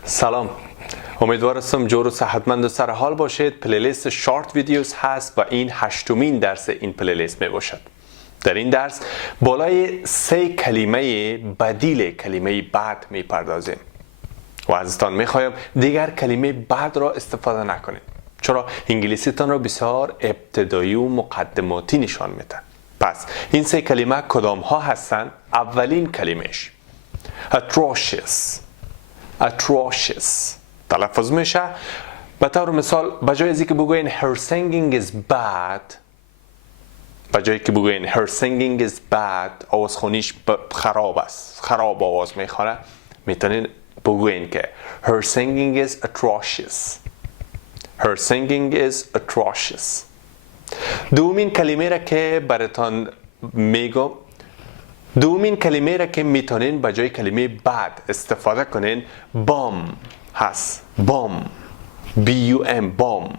سلام، امیدوارم جور و صحتمند و سر حال باشید. پلیلیست شارت ویدیوز هست و این 8مین درس این پلیلیست می باشد. در این درس بالای 3 کلمه بدیل کلمه بعد می پردازیم و ازتان می خواهم دیگر کلمه بعد را استفاده نکنید، چرا انگلیسیتان را بسیار ابتدایی و مقدماتی نشان میده. پس این 3 کلمه کدام ها هستند؟ اولین کلمهش atrocious تلفظ میشه. به طور مثال به جای از اینکه بگوین her singing is bad، به جایی که بگوین her singing is bad آواز خونیش خراب است، خراب آواز میخونه، میتونین بگوین که her singing is atrocious. her singing is atrocious. دومین کلمه را که براتان میگم، دومین کلمه را که میتونین به جای کلمه بعد استفاده کنین بام هست. بام، B-U-M، بام.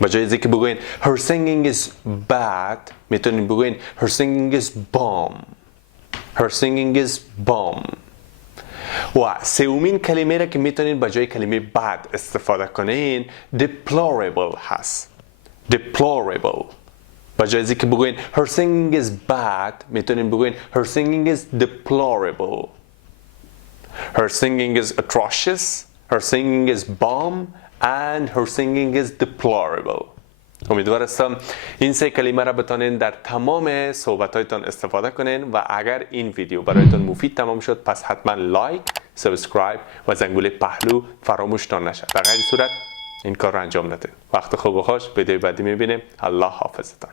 به جای از اینکه بگوین her singing is bad میتونین بگوین her singing is bomb. her singing is bomb. و سومین کلمه را که میتونین به جای کلمه بعد استفاده کنین deplorable هست. deplorable. به جای از اینکه بگوین her singing is bad میتونین بگوین her singing is deplorable. her singing is atrocious, her singing is bomb and her singing is deplorable. امیدوارم این 3 کلمه را بتانین در تمام صحبتایتان استفاده کنین و اگر این ویدیو برایتان مفید تمام شد پس حتما لایک، سابسکرایب و زنگوله پهلو فراموشتان نشه. در غیر صورت این کار را انجام ندید. وقت خوب و خوش. ویدیو بعدی میبینیم. الله حافظتان.